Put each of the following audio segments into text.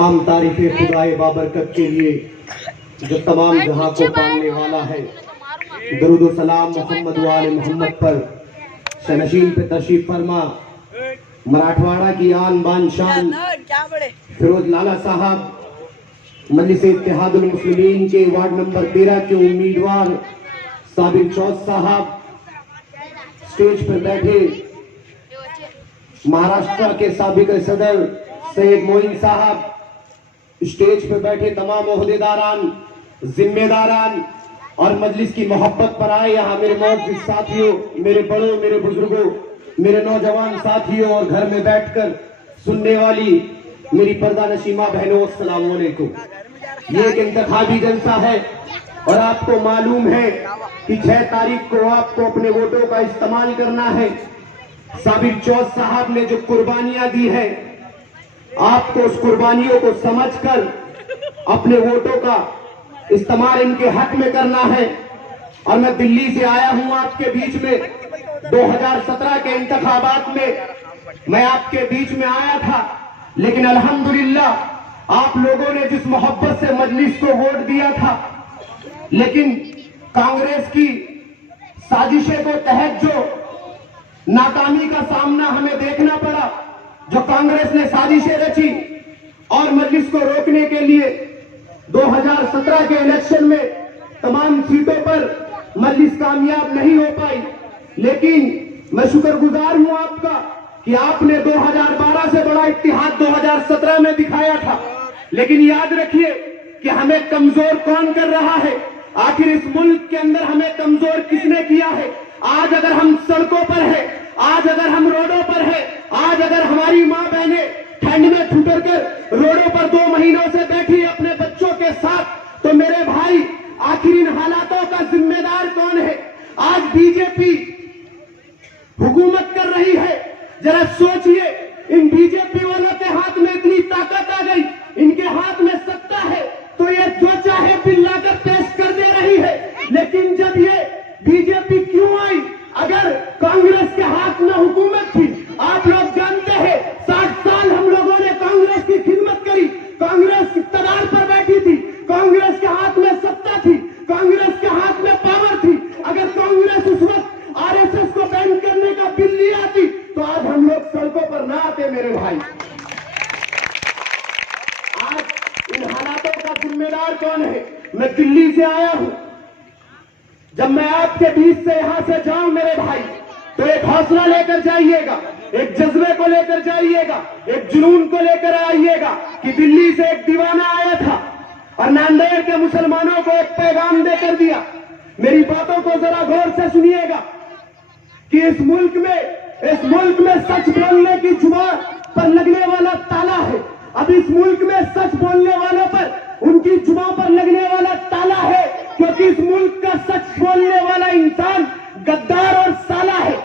तमाम तारीफे खुदाए बाबरकत के लिए जो तमाम जहां को पालने वाला है। दरूद व सलाम मोहम्मद वाले मोहम्मद पर शनशीन पे तशरीफ फरमा मराठवाड़ा की आन बान शान फिरोज लाला साहब मजलिस इत्तेहादुल मुस्लिमीन के वार्ड नंबर 13 के उम्मीदवार साबिर चौथ साहब स्टेज पर बैठे, महाराष्ट्र के साबिक सदर सैयद मोइन साहब स्टेज पर बैठे, तमाम ओहदेदारान जिम्मेदारान और मजलिस की मोहब्बत पर आए यहाँ मेरे मौजूद साथियों, मेरे बड़ों, मेरे बुजुर्गों, मेरे नौजवान साथियों और घर में बैठकर सुनने वाली मेरी पर्दा नशीमा बहनों, अस्सलाम वालेकुम। ये एक इंतखाबी जलसा है और आपको मालूम है कि 6 तारीख को आपको अपने वोटों का इस्तेमाल करना है। साबिर चौथ साहब ने जो कुर्बानियां दी है, आपको उस कुर्बानियों को समझकर अपने वोटों का इस्तेमाल इनके हक में करना है। और मैं दिल्ली से आया हूं आपके बीच में, 2017 के इंतखाबात में मैं आपके बीच में आया था, लेकिन अल्हम्दुलिल्लाह आप लोगों ने जिस मोहब्बत से मजलिस को वोट दिया था, लेकिन कांग्रेस की साजिशें को तहत जो नाकामी का सामना हमें देखना पड़ा, जो कांग्रेस ने साजिशें रची और मजलिस को रोकने के लिए 2017 के इलेक्शन में तमाम सीटों पर मजलिस कामयाब नहीं हो पाई। लेकिन मैं शुक्रगुजार हूं आपका कि आपने 2012 से बड़ा इत्तेहाद 2017 में दिखाया था। लेकिन याद रखिए कि हमें कमजोर कौन कर रहा है, आखिर इस मुल्क के अंदर हमें कमजोर किसने किया है। आज अगर हम सड़कों पर है, आज अगर हम रोडों पर है, आज अगर हमारी माँ बहनें ठंड में ठुकर कर रोडों पर 2 महीनों से बैठी अपने बच्चों के साथ, तो मेरे भाई आखिर इन हालातों का जिम्मेदार कौन है। आज बीजेपी हुकूमत कर रही है, जरा सोचिए, इन बीजेपी वालों के हाथ में इतनी ताकत आ गई, इनके हाथ में सत्ता है, तो ये जो चाहे बिल लाकर पेश कर दे रही है। लेकिन जब ये बीजेपी क्यों आई, अगर कांग्रेस के हाथ में हुकूमत थी, आप लोग जानते हैं 60 साल हम लोगों ने कांग्रेस की खिदमत करी, कांग्रेस इक़्तिदार पर बैठी थी, कांग्रेस के हाथ में सत्ता थी, कांग्रेस के हाथ में पावर थी। अगर कांग्रेस उस वक्त आरएसएस को बैन करने का बिल ले आती तो आज हम लोग सड़कों पर ना आते मेरे भाई। आज इन हालातों का जिम्मेदार कौन है। मैं दिल्ली से आया हूं, जब मैं आपके बीच से यहां से जाऊं मेरे भाई, तो एक हौसला लेकर जाइएगा, एक जज्बे को लेकर जाइएगा, एक जुनून को लेकर आइएगा कि दिल्ली से एक दीवाना आया था और नांदेड़ के मुसलमानों को एक पैगाम देकर दिया। मेरी बातों को जरा गौर से सुनिएगा कि इस मुल्क में सच बोलने की जुबान पर लगने वाला ताला है। अब इस मुल्क में सच बोलने वालों पर उनकी जुबान पर लगने वाला ताला है, क्योंकि इस मुल्क का सच बोलने वाला इंसान गद्दार और साला है।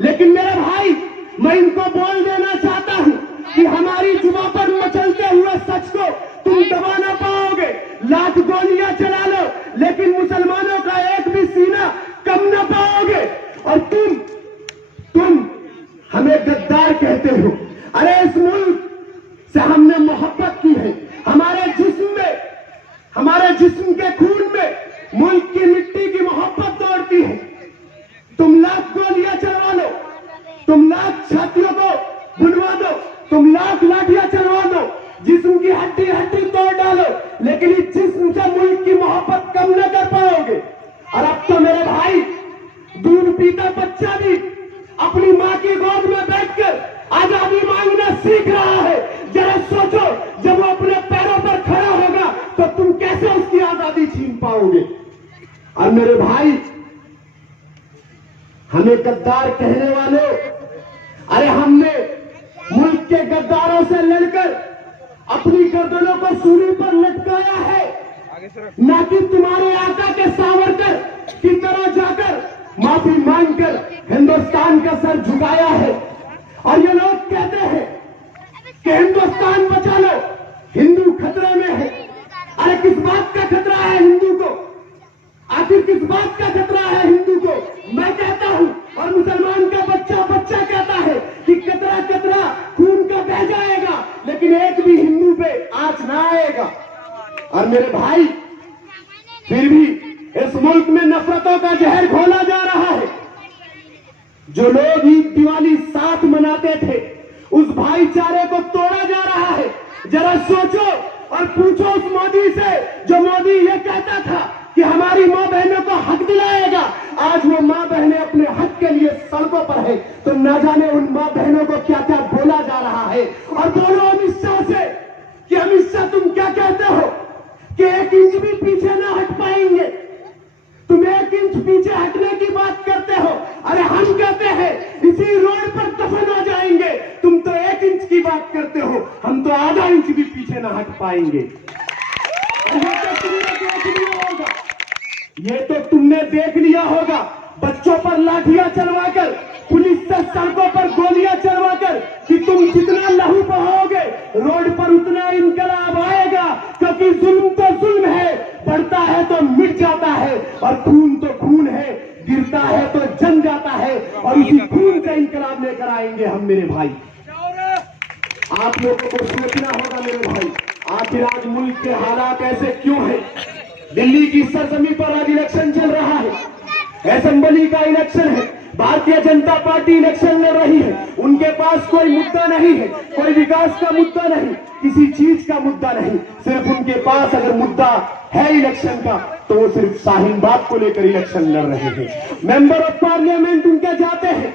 लेकिन मेरे भाई, मैं इनको बोल देना चाहता हूं कि हमारी जुबान पर मचलते हुए सच को तुम दबा ना पाओगे। लाख गोलियां चला लो, लेकिन मुसलमानों का एक भी सीना कम ना पाओगे। और तुम हमें गद्दार कहते हो। अरे इस मुल्क से हमने मोहब्बत की है, हमारे जिस्म के खून में मुल्क की मिट्टी की मोहब्बत दौड़ती है। तुम लाख गोलियां चलवा लो, तुम लाख छातियों को बुनवा दो, तुम लाख लाठियां चलवा दो, जिस्म की हड्डी तोड़ डालो, लेकिन इस जिस्म से मुल्क की मोहब्बत कम न कर पाओगे। और अब तो मेरे भाई, दूध पीता बच्चा भी अपनी मां की गोद में बैठकर आजादी मांगना सीख रहा है। जरा सोचो, जब वो अपने पैरों पर खड़ा होगा तो तुम कैसे उसकी आजादी छीन पाओगे। और मेरे भाई, हमें गद्दार कहने वालों, अरे हमने मुल्क के गद्दारों से लड़कर अपनी गर्दनों को सूली पर लटकाया है, ना कि तुम्हारे आका के सावरकर की तरह जाकर माफी मांगकर हिंदुस्तान का सर झुकाया है। और ये लोग कहते हैं कि हिंदुस्तान बचा लो, हिंदू खतरे में है। अरे किस बात का खतरा है हिंदू को, आखिर किस बात का खतरा है हिंदू को। मैं कहता हूं और मुसलमान का बच्चा कहता है कि कतरा खून का बह जाएगा, लेकिन एक भी हिंदू पे आज और मेरे भाई फिर भी इस मुल्क में नफरतों का जहर घोला जा रहा है। जो लोग ईद दिवाली साथ मनाते थे, उस भाईचारे को तोड़ा जा रहा है। जरा सोचो और पूछो उस मोदी से, जो मोदी ये कहता था कि हमारी मां बहनों को हक दिलाएगा, आज वो मां बहनें अपने हक के लिए सड़कों पर है। तो न जाने उन मां बहनों को क्या क्या बोला जा रहा है। और बोलो अमित शाह से कि अमित शाह तुम क्या कहते हो कि 1 इंच भी पीछे ना हट पाएंगे। तुम 1 इंच पीछे हटने की बात करते हो, अरे हम कहते हैं इसी रोड पर दफन हो जाएंगे। तुम तो 1 इंच की बात करते हो, हम तो आधा इंच भी पीछे ना हट पाएंगे। ये तो तुमने देख लिया होगा, बच्चों पर लाठियां चलवाकर, पुलिस से सड़कों पर गोलियां चलवाकर, कि तुम जितना लहू बहाओगे रोड पर उतना इनकलाब आएगा। क्योंकि जुल्म तो जुल्म है, बढ़ता है तो मिट जाता है, और खून तो खून है, गिरता है तो जम जाता है, और उसी खून से इनकलाब लेकर आएंगे हम। मेरे भाई, आप लोगों को सोचना होगा मेरे भाई, आखिर आज मुल्क के हालात ऐसे क्यों हैं। दिल्ली की सरजमी पर आज इलेक्शन चल रहा है, असेंबली का इलेक्शन है, भारतीय जनता पार्टी इलेक्शन लड़ रही है। उनके पास कोई मुद्दा नहीं है, कोई विकास का मुद्दा नहीं, किसी चीज का मुद्दा नहीं। सिर्फ उनके पास अगर मुद्दा है इलेक्शन का, तो वो सिर्फ शाहीन बाग को लेकर इलेक्शन लड़ रहे हैं। मेंबर ऑफ पार्लियामेंट उनके जाते हैं।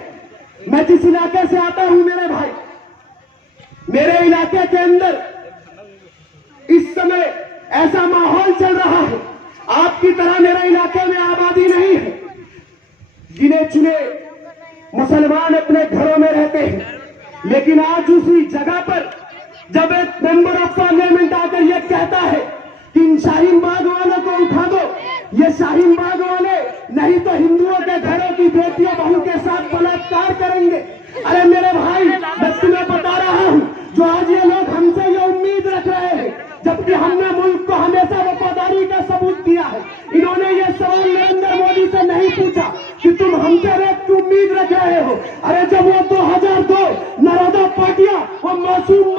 मैं जिस इलाके से आता हूं मेरे भाई, मेरे इलाके के अंदर इस समय ऐसा माहौल चल रहा है, आपकी तरह मेरे इलाके में आबादी नहीं है। गिने चुने मुसलमान अपने घरों में रहते हैं, लेकिन आज उसी जगह पर जब एक मेंबर ऑफ पार्लियामेंट आकर यह कहता है कि इन शाहीन बाग वालों को उठा दो, ये शाहीन बाग वाले नहीं तो हिंदुओं के घरों की बेटियों बहू के साथ बलात्कार करेंगे। अरे मेरे भाई, मैं तुम्हें बता रहा हूं, जो आज ये लोग हमसे ये उम्मीद रख रहे हैं, जबकि हमने मुल्क को हमेशा वफादारी का सबूत दिया है। इन्होंने ये सवाल नरेंद्र मोदी से नहीं पूछा कि तुम हमसे रेप की उम्मीद रख रहे हो। अरे जब वो 2002 नरोदा पाटिया, वो मासूम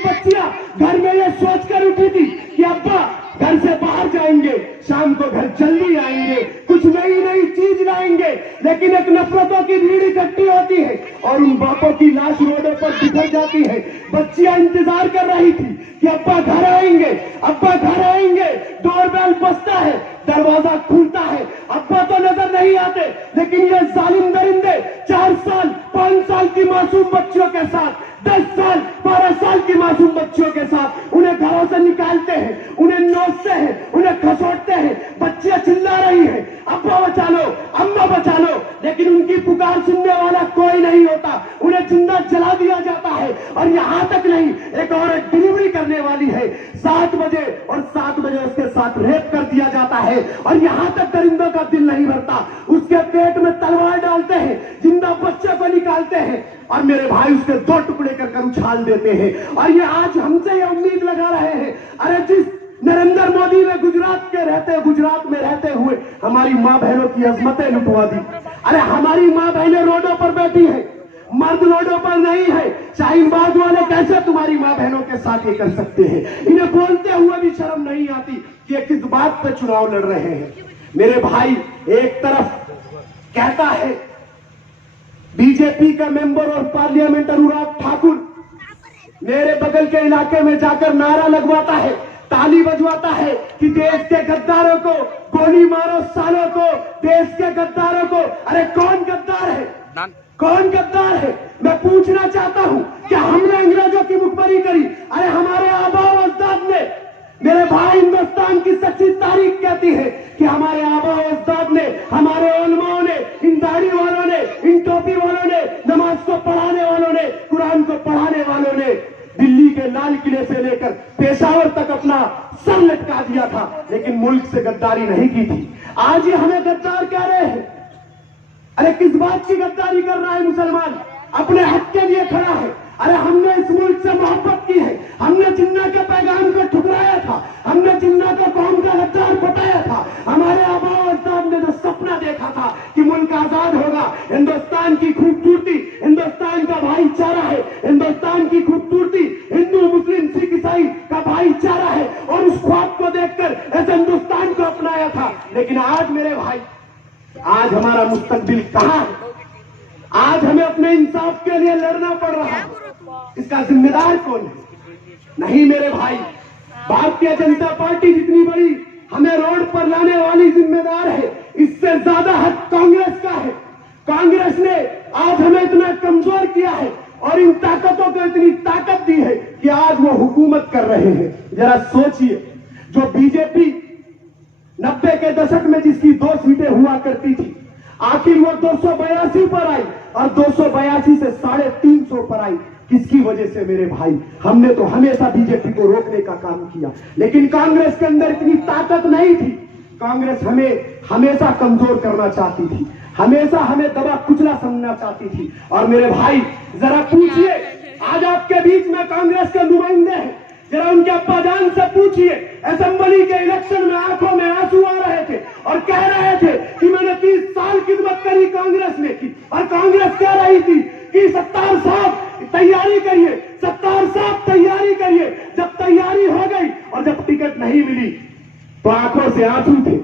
बच्चियां घर में ये सोच कर उठी थी कि अब्बा घर से बाहर जाएंगे, शाम को घर जल्दी आएंगे, कुछ नई चीज लाएंगे, लेकिन एक नफरतों की भीड़ इकट्ठी होती है और उन बापों की लाश रोडों पर बिखर जाती है। बच्चियां इंतजार कर रही थी कि अब्बा घर आएंगे, अब्बा घर आएंगे। डोरबेल बजता है, दरवाजा खुलता है, अब्बा तो नजर नहीं आते, लेकिन ये जालिम दरिंदे 4 साल 5 साल की मासूम बच्चियों के साथ, 10 साल 12 साल की मासूम बच्चियों के साथ उन्हें घरों से निकालते हैं, उन्हें नोचते हैं, उन्हें खसोटते हैं। बच्चियां चिल्ला रही हैं, अब्बा बचा लो, अम्मा बचा लो, लेकिन उनकी पुकार सुनने वाला कोई नहीं होता। उन्हें जिंदा जला दिया जाता है। और यहां तक नहीं, एक औरत डिलीवरी करने वाली है 7 बजे, और 7 बजे उसके साथ रेप कर दिया जाता है। और यहां तक दरिंदों का दिल नहीं भरता, उसके पेट में तलवार डालते हैं, जिंदा बच्चे को निकालते हैं, और मेरे भाई उसके 2 टुकड़े कर उछाल देते हैं। और ये आज हमसे ये उम्मीद लगा रहे हैं, अरे जिस नरेंद्र मोदी ने गुजरात में रहते हुए हमारी मां बहनों की अजमतें लुटवा दी। अरे हमारी मां बहनें रोडों पर बैठी है, मर्द रोडों पर नहीं है। शाहीन बाग वाले कैसे तुम्हारी मां बहनों के साथ ये कर सकते हैं? इन्हें बोलते हुए भी शर्म नहीं आती कि ये किस बात पे चुनाव लड़ रहे हैं। मेरे भाई, एक तरफ कहता है बीजेपी का member of parliament Anurag Thakur, मेरे बगल के इलाके में जाकर नारा लगवाता है, ताली बजवाता है कि देश के गद्दारों को गोली मारो, सालों को, देश के गद्दारों को। अरे कौन गद्दार है? कौन गद्दार है? मैं पूछना चाहता हूं कि हमने अंग्रेजों की मुखबरी करी? अरे हमारे आबा अजदाद ने, मेरे भाई, हिंदुस्तान की सच्ची तारीख कहती है कि हमारे आबा अजदाद ने, हमारे उलमाओं ने, इन दाढ़ी वालों ने, इन टोपी वालों ने, नमाज को पढ़ाने वालों ने, कुरान को पढ़ाने वालों ने दिल्ली के लाल किले से लेकर पेशावर तक अपना सर लटका दिया था, लेकिन मुल्क से गद्दारी नहीं की थी। आज ये हमें गद्दार कह रहे हैं। अरे किस बात की गद्दारी कर रहा है मुसलमान? अपने हक के लिए खड़ा है। अरे हमने इस मुल्क से मोहब्बत की है, हमने जिन्ना के पैगाम को ठुकराया था, हमने जिन्ना को कौम का गद्दार बताया था। हमारे आबा अजदाद ने जो सपना देखा था कि मुल्क आजाद होगा, हिंदुस्तान की खूबसूरती, हिंदुस्तान का भाईचारा है, हिंदुस्तान की खूबसूरती हिंदू मुस्लिम सिख ईसाई का भाईचारा है, और उस ख्वाब को देखकर था, लेकिन आज मेरे भाई, आज हमारा मुस्तकबिल कहां है? आज हमें अपने इंसाफ के लिए लड़ना पड़ रहा है। इसका जिम्मेदार कौन है? नहीं मेरे भाई, भारतीय जनता पार्टी जितनी बड़ी हमें रोड पर लाने वाली जिम्मेदार है, इससे ज्यादा हक कांग्रेस का है। कांग्रेस ने आज हमें इतना कमजोर किया है और इन ताकतों को इतनी ताकत दी है कि आज वो हुकूमत कर रहे हैं। जरा सोचिए, जो बीजेपी 90 के दशक में जिसकी 2 सीटें हुआ करती थी, आखिर वो 282 पर आई और 282 से 350 पर आई। किसकी वजह से मेरे भाई? हमने तो हमेशा बीजेपी को रोकने का काम किया, लेकिन कांग्रेस के अंदर इतनी ताकत नहीं थी। कांग्रेस हमें हमेशा कमजोर करना चाहती थी, हमेशा हमें दबा कुचला समझना चाहती थी। और मेरे भाई जरा पूछिए, आज आपके बीच में कांग्रेस के नुमाइंदे हैं, जरा उनके अब्बाजान से पूछिए, असेंबली के इलेक्शन में आंखों में आंसू आ रहे थे और कह रहे थे कि मैंने 30 साल खिदमत करी कांग्रेस ने की। और कांग्रेस कह रही थी कि सत्तार साहब तैयारी करिए, सत्तार साहब तैयारी करिए। जब तैयारी हो गई और जब टिकट नहीं मिली तो आंखों से आंसू थे।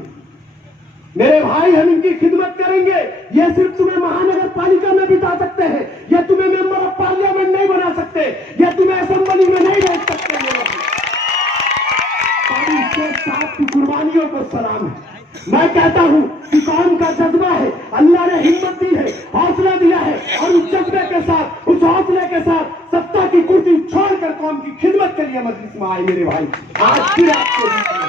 मेरे भाई, हम इनकी खिदमत करेंगे, ये सिर्फ तुम्हें महानगर पालिका में बिता सकते हैं, ये तुम्हें मेंबर ऑफ पार्लियामेंट नहीं बना सकते, ये तुम्हें असेंबली में नहीं भेज सकते। साहब की कुर्बानियों को सलाम है। मैं कहता हूं कि कौम का जज्बा है, अल्लाह ने हिम्मत दी है, हौसला दिया है, और उस जज्बे के साथ, उस हौसले के साथ सत्ता की कुर्सी छोड़कर कौम की खिदमत के लिए मजलिस में आए मेरे भाई। आज फिर आपके बीच में,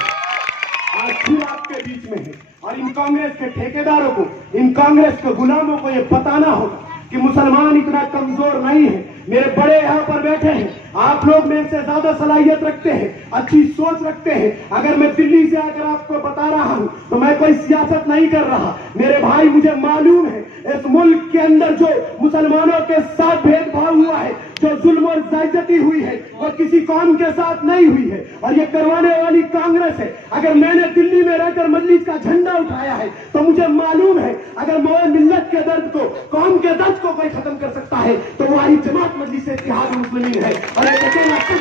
आज फिर आपके बीच में है। और इन कांग्रेस के ठेकेदारों को, इन कांग्रेस के गुलामों को यह बताना होगा कि मुसलमान इतना कमजोर नहीं है। मेरे बड़े यहाँ पर बैठे हैं, आप लोग मेरे से ज्यादा सलाहियत रखते हैं, अच्छी सोच रखते हैं। अगर मैं दिल्ली से आकर आपको बता रहा हूं तो मैं कोई सियासत नहीं कर रहा मेरे भाई। मुझे मालूम है इस मुल्क के अंदर जो मुसलमानों के साथ भेदभाव हुआ है, जो जुल्म और ज्यादती हुई है, वो किसी कौम के साथ नहीं हुई है, और ये करवाने वाली कांग्रेस है। अगर मैंने दिल्ली में रहकर मजलिस का झंडा उठाया है तो मुझे मालूम है अगर मोए मिल्लत के दर्द को, कौम के दर्द को कोई खत्म कर सकता है तो वही जमात मजलिस इत्तेहाद मुस्लिमीन है। और एक अकेला है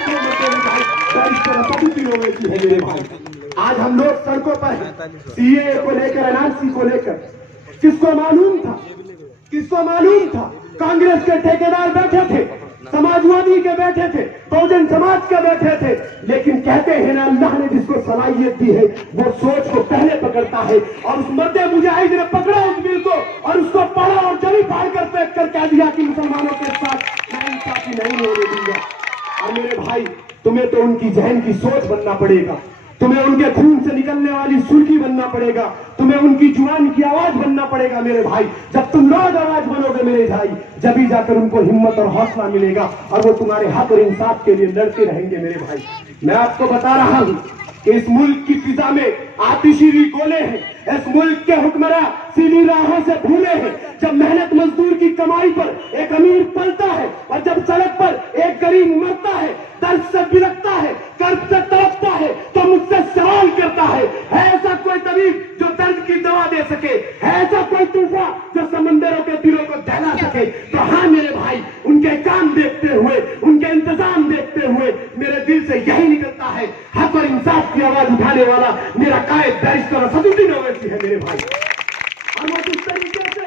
मेरे भाई। आज हम लोग सड़कों पर हैं, सीए को लेकर, एनआरसी को लेकर। किसको मालूम था? किसको मालूम था? कांग्रेस के ठेकेदार बैठे थे, समाजवादी के बैठे थे, बहुजन समाज के बैठे थे। लेकिन कहते हैं ना, अल्लाह ने जिसको सलाहियत दी है वो सोच को पहले पकड़ता है। और उस मर्दे मुजाहिद ने पकड़ा उस बिल को और उसको पढ़ा और जमी फाड़ कर फेंक कर कह दिया कि मुसलमानों के साथ नाइंसाफी नहीं होने दूंगा। और मेरे भाई, तुम्हें तो उनकी जहन की सोच बनना पड़ेगा, तुम्हें उनके खून से निकलने वाली सुर्खी बनना पड़ेगा, तुम्हें उनकी जुबान की आवाज बनना पड़ेगा मेरे भाई। जब तुम लोग आवाज बनोगे मेरे भाई, जब ही जाकर उनको हिम्मत और हौसला मिलेगा और वो तुम्हारे हक और इंसाफ के लिए लड़ते रहेंगे मेरे भाई। मैं आपको बता रहा हूं कि इस मुल्क की फिजा में आतिशीरी गोले हैं, इस मुल्क के हुक्मरान सीधी राहों से भूले हैं। जब मेहनत मजदूर की कमाई पर एक अमीर पलता है और जब सड़क पर एक गरीब मरता है, दर्द से बिलखता है, कर्ज से तड़पता है, तो मुझसे सवाल करता है ऐसा कोई तबीब जो दर्द की दवा दे सके? है ऐसा कोई तूफा जो समंदरों के दिलों को दहला सके? तो हाँ मेरे भाई, उनके काम देखते हुए, उनके इंतजाम देखते हुए मेरे दिल से यही निकलता है, हक और इंसाफ की आवाज उठाने वाला मेरा कायद बैरिस्टर सदुद्दीन ओवैसी है मेरे भाई। और वो जिस तरीके से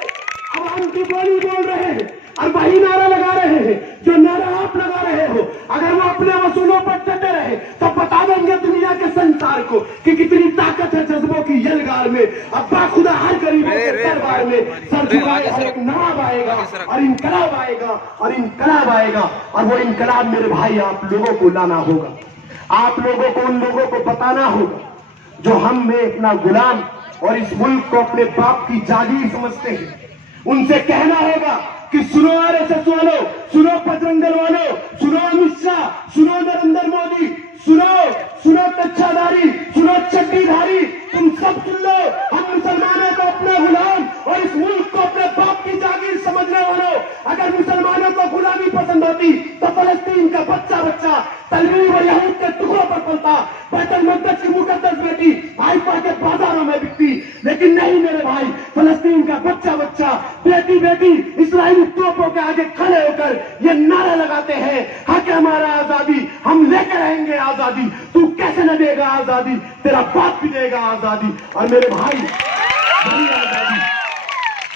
आवाम की बोली बोल रहे हैं और वही नारा लगा रहे हैं जो नारा आप लगा रहे हो, अगर वो अपने वसूलों पर डटे रहे तो बता देंगे दुनिया के संसार को कि कितनी ताकत है जज्बों की यलगार में। अब्बा खुदा हर गरीबों के दरबार में सर झुकाए हर एक नवाब आएगा और इनकलाब आएगा और इनकलाब आएगा। और वो इनकलाब मेरे भाई आप लोगों को लाना होगा, आप लोगों को उन लोगों को बताना होगा जो हम में इतना गुलाम और इस मुल्क को अपने बाप की जागीर समझते हैं। उनसे कहना होगा कि सुनो आरएसएस वालों, सुनो बजरंग दल वालों, सुनो अमित शाह, सुनो नरेंद्र मोदी, सुनो कच्छाधारी, सुनो चड्डीधारी, तुम सब सुन लो। हम मुसलमानों को अपना गुलाम और इस मुल्क को अपने बाप की जागीर समझने वालों, अगर मुसलमानों को गुलामी पसंद होती तो फलस्तीन का बच्चा बच्चा तलवीर और यहूद के टुकड़ों पर पलता, बैतुल मुक़द्दस की मुकद्दस बेटी हाइफा के बाजारों में बिकती। लेकिन लेकिन नहीं मेरे भाई, फलस्तीन का बच्चा बच्चा, बेटी बेटी इस्राएली तोपों के आगे खड़े होकर ये नारा लगाते हैं, हक हमारा आजादी, हम लेकर आएंगे आजादी, तू कैसे न देगा आजादी, तेरा बाप भी देगा आजादी। और मेरे भाई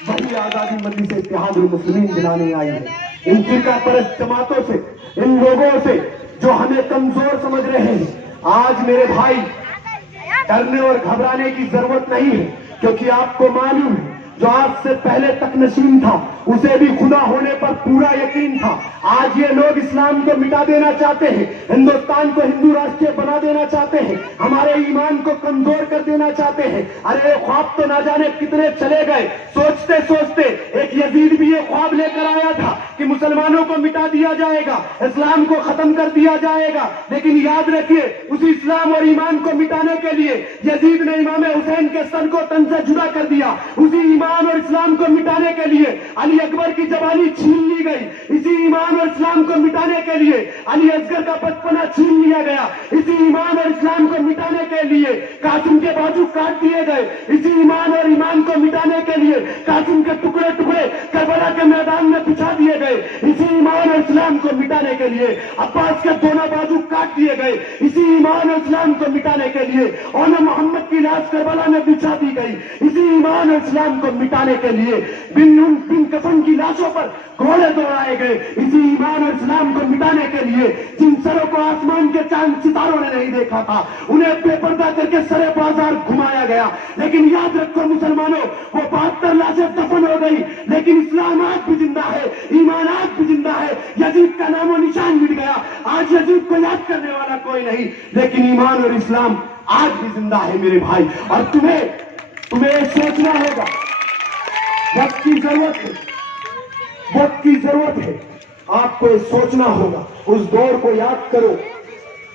वही आजादी मजलिस इत्तेहादुल मुस्लिमीन दिलाने आई है। इन फिरका परस्त जमातों से, इन लोगों से जो हमें कमजोर समझ रहे हैं, आज मेरे भाई डरने और घबराने की जरूरत नहीं है, क्योंकि आपको मालूम है जो आज से पहले तक नशीन था उसे भी खुदा होने पर पूरा यकीन था। आज ये लोग इस्लाम को मिटा देना चाहते हैं, हिंदुस्तान को हिंदू राष्ट्र बना देना चाहते हैं, हमारे ईमान को कमजोर कर देना चाहते हैं। अरे ये ख्वाब तो ना जाने कितने चले गए, सोचते सोचते एक यजीद भी ये ख्वाब लेकर आया था कि मुसलमानों को मिटा दिया जाएगा, इस्लाम को खत्म कर दिया जाएगा। लेकिन याद रखिए, उसी इस्लाम और ईमान को मिटाने के लिए यजीद ने इमाम हुसैन के सर को तन से जुदा कर दिया। उसी ईमान और इस्लाम को मिटाने के लिए अली अकबर की जवानी छीन ली गई। इसी ईमान और इस्लाम को मिटाने के लिए अली असगर का बचपना छीन लिया गया। इसी ईमान और इस्लाम को मिटाने के लिए कासिम के बाजू काट दिए गए। इसी ईमान और ईमान को मिटाने के लिए कासिम के टुकड़े टुकड़े करबला के मैदान में बिछा दिए गए। इसी ईमान और इस्लाम को मिटाने के लिए अब्बास के दोनों बाजू काट दिए गए। इसी ईमान और इस्लाम को मिटाने के लिए औने मोहम्मद की लाश करबला में बिछा दी गई। इसी ईमान और इस्लाम को मिटाने के लिए बिन कफन की लाशों पर घोड़े दौड़ाए गए। इसी ईमान और इस्लाम को मिटाने के लिए जिन सरों को आसमान के चांद सितारों ने नहीं देखा था, उन्हें बेपर्दा करके सरे बाजार घुमाया गया। लेकिन याद रखो मुसलमानों, वो 72 लाशें दफन हो गई, लेकिन इस्लाम आज भी जिंदा है, ईमान आज भी जिंदा है। यजीद का नामो निशान मिट गया, आज यजीद को याद करने वाला कोई नहीं, लेकिन ईमान और इस्लाम आज भी जिंदा है मेरे भाई। और तुम्हें सोचना होगा, वक्त की जरूरत है, वक्त की जरूरत है, आपको सोचना होगा। उस दौर को याद करो,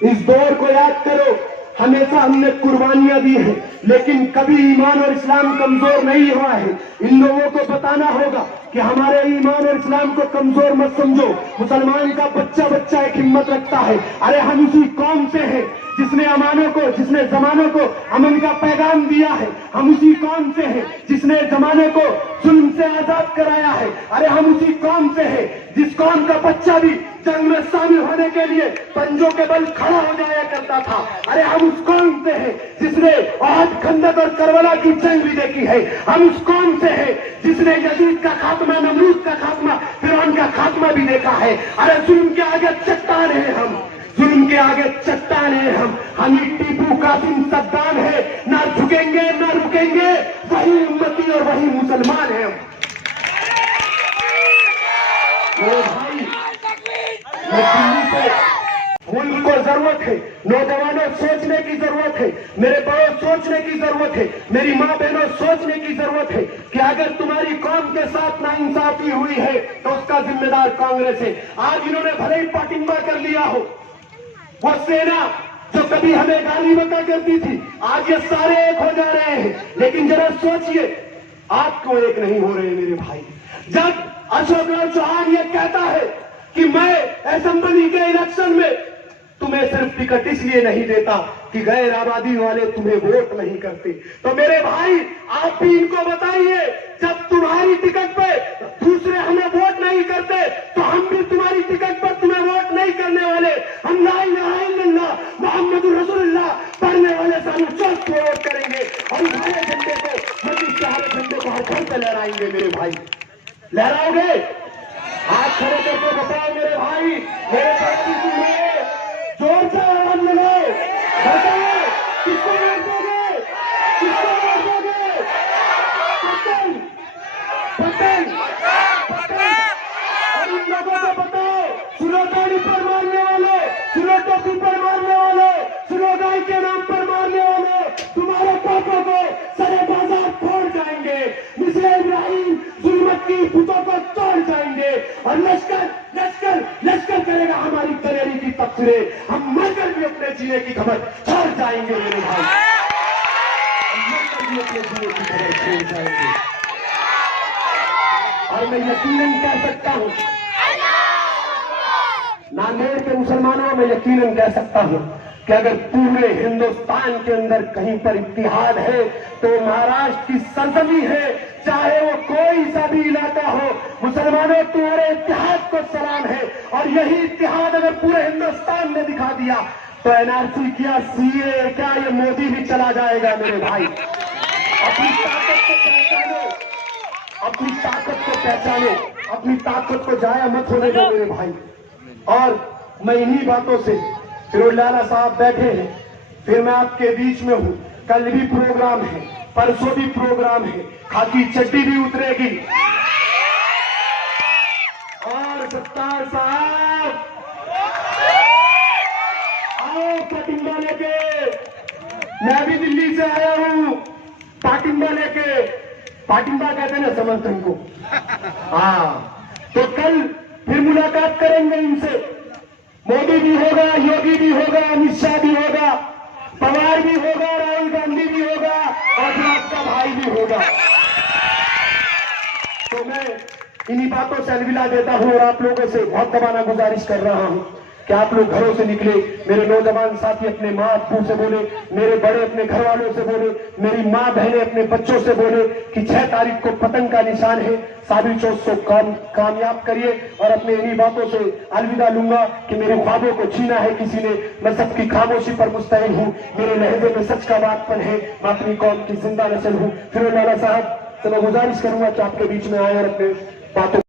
इस दौर को याद करो। हमेशा हमने कुर्बानियां दी हैं, लेकिन कभी ईमान और इस्लाम कमजोर नहीं हुआ है। इन लोगों को बताना होगा कि हमारे ईमान और इस्लाम को कमजोर मत समझो। मुसलमान का बच्चा बच्चा एक हिम्मत रखता है। अरे हम उसी कौम से हैं जिसने जिसने जमानों को अमन का पैगाम दिया है। हम उसी कौम से हैं जिसने जमाने को जुल्म से आजाद कराया है। अरे हम उसी कौम से हैं जिस कौम का बच्चा भी जंग में शामिल होने के लिए पंजों के बल खड़ा हो जाया करता था। अरे हम उस कौम से हैं जिसने ओहद, खंदक और करबला की जंग भी देखी है। हम उस कौम से हैं जिसने यजीद का खात्मा, नमरूद का खात्मा, फिरौन का खात्मा भी देखा है। अरे जुल्म के आगे चट्टान है हम, जुल्म के आगे चट्टान है हम ही टीपू, कासिम, सद्दाम है। ना झुकेंगे ना रुकेंगे, वही उम्मती और वही मुसलमान है हम। मेरे भाई, दिल्ली से मुल्क को जरूरत है, नौजवानों सोचने की जरूरत है, मेरे बड़ों सोचने की जरूरत है, मेरी माँ बहनों सोचने की जरूरत है कि अगर तुम्हारी कौम के साथ नाइंसाफी हुई है तो उसका जिम्मेदार कांग्रेस है। आज इन्होंने भले ही पाटिंबा कर लिया हो, वो सेना जो कभी हमें गाली बका करती थी, आज ये सारे एक हो जा रहे हैं। लेकिन जरा सोचिए, आप क्यों एक नहीं हो रहे मेरे भाई? जब अशोक चौहान ये कहता है कि मैं असेंबली के इलेक्शन में तुम्हें सिर्फ टिकट इसलिए नहीं देता कि गैर आबादी वाले तुम्हें वोट नहीं करते, तो मेरे भाई आप भी इनको बताइए, जब तुम्हारी टिकट पे दूसरे हमें वोट नहीं करते तो हम भी तुम्हारी टिकट पर तुम्हें वोट नहीं करने वाले। हम ला इलाहा इल्लल्लाह मुहम्मदुर रसूलुल्लाह पढ़ने वाले सालों चौथ वोट करेंगे और इस हरे झंडे को, मस्जिद के हरे झंडे को हर घर पे लहराएंगे मेरे भाई। लहराओगे? हाथ खड़े करके बताओ मेरे भाई, मेरे साथी सुनिए, जोर से आवाज लगाओ, बताओ किसको वोट दोगे, किसको वोट दोगे? पटेल, पटेल, पटेल। और इन लोगों को बताओ, सुनो गाड़ी पर मारने वाले, सुनो टोपी पर मारने वाले, सुनो गाय के नाम पर मारने वाले, तुम्हारे पापों को सरे बाजार फोड़ जाएंगे, मिसले इब्राहिम जुल्मत की पुतों को तोड़ जाएंगे और लश्कर लश्कर लश्कर करेगा हमारी कलेरी की तकसीरें। हम मरकर भी अपने जीने की खबर छोड़ जाएंगे मेरे भाई, मरकर भी अपने जीने की खबर छोड़ जाएंगे। और मैं यकीनन कह सकता हूं, नांदेड़ के मुसलमानों में यकीनन कह सकता हूं कि अगर पूरे हिंदुस्तान के अंदर कहीं पर इत्तेहाद है तो महाराष्ट्र की सरजमी है, चाहे वो कोई सा भी इलाका हो। मुसलमानों, तुम्हारे इत्तेहाद को सलाम है। और यही इत्तेहाद अगर पूरे हिंदुस्तान ने दिखा दिया तो एनआरसी क्या, सीए क्या, ये मोदी भी चला जाएगा मेरे भाई। अपनी ताकत को पहचानो, अपनी ताकत को पहचानो, अपनी ताकत को जाया मत होने दो मेरे भाई। और मैं इन्हीं बातों से, फिरोज लाला साहब बैठे हैं, फिर मैं आपके बीच में हूं। कल भी प्रोग्राम है, परसों भी प्रोग्राम है, खाकी चड्डी भी उतरेगी। और सत्तार साहब आओ पाटिंबा लेके, मैं भी दिल्ली से आया हूं पाटिंबा लेके। पाटिंबा कहते हैं ना समर्थन को। हाँ, तो कल फिर मुलाकात करेंगे इनसे। मोदी भी होगा, योगी भी होगा, अमित शाह भी होगा, पवार भी होगा, राहुल गांधी भी होगा और फिर आपका भाई भी होगा। तो मैं इन्हीं बातों से अलविदा देता हूं और आप लोगों से बहुत दबाना गुजारिश कर रहा हूं कि आप लोग घरों से निकले। मेरे नौजवान साथी अपने माँ बापू से बोले, मेरे बड़े अपने घर वालों से बोले, मेरी माँ बहनें अपने बच्चों से बोले कि 6 तारीख को पतंग का निशान है, साबिर चौथ को कामयाब करिए। और अपने इन्हीं बातों से अलविदा लूंगा कि मेरे ख्वाबों को छीना है किसी ने, मैं सबकी खामोशी पर मुस्तैद हूँ। मेरे लहजे में सच का बातपन है, मैं अपनी कौम की जिंदा नस्ल हूँ। फिरोज लाला साहब से मैं गुजारिश करूंगा कि आपके बीच में आए और अपने बातों